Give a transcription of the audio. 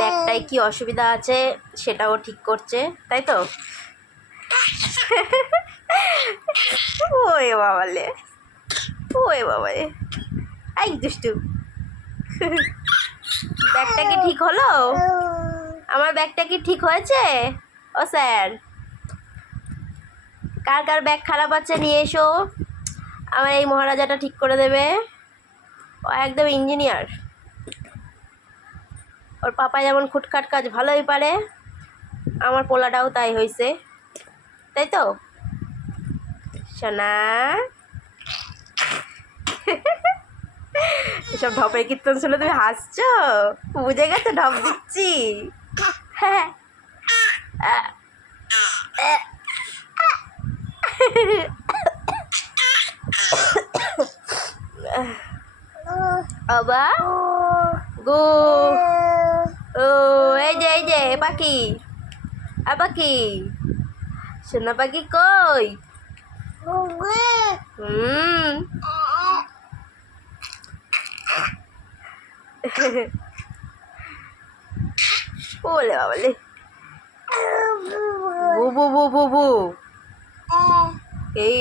ব্যাগটায় কি অসুবিধা আছে সেটাও ঠিক করছে, তাই তো? ওরে বাবালে, ওরে বাবালে, এই দুষ্টু। ব্যাগটা কি ঠিক হলো? আমার ব্যাগটা কি ঠিক হয়েছে? ও স্যার, কার কার ব্যাগ খারাপ আছে নিয়ে এসো, আমার এই মহারাজাটা ঠিক করে দেবে। ও একদম ইঞ্জিনিয়ার। ওর পাপা যেমন খুটখাট কাজ ভালোই পারে, আমার পোলাটাও তাই হয়েছে, তাই তো সোনা? এসব ঢপের কীর্তন শুনে তুমি হাসছো? বুঝে গেছো ঢপ দিচ্ছি? হ্যাঁ। আবা গো, ও এই যে পাখি, পাখি, সোনা পাখি কই? ওলে বাবালে, বু বু বু বু বু, এই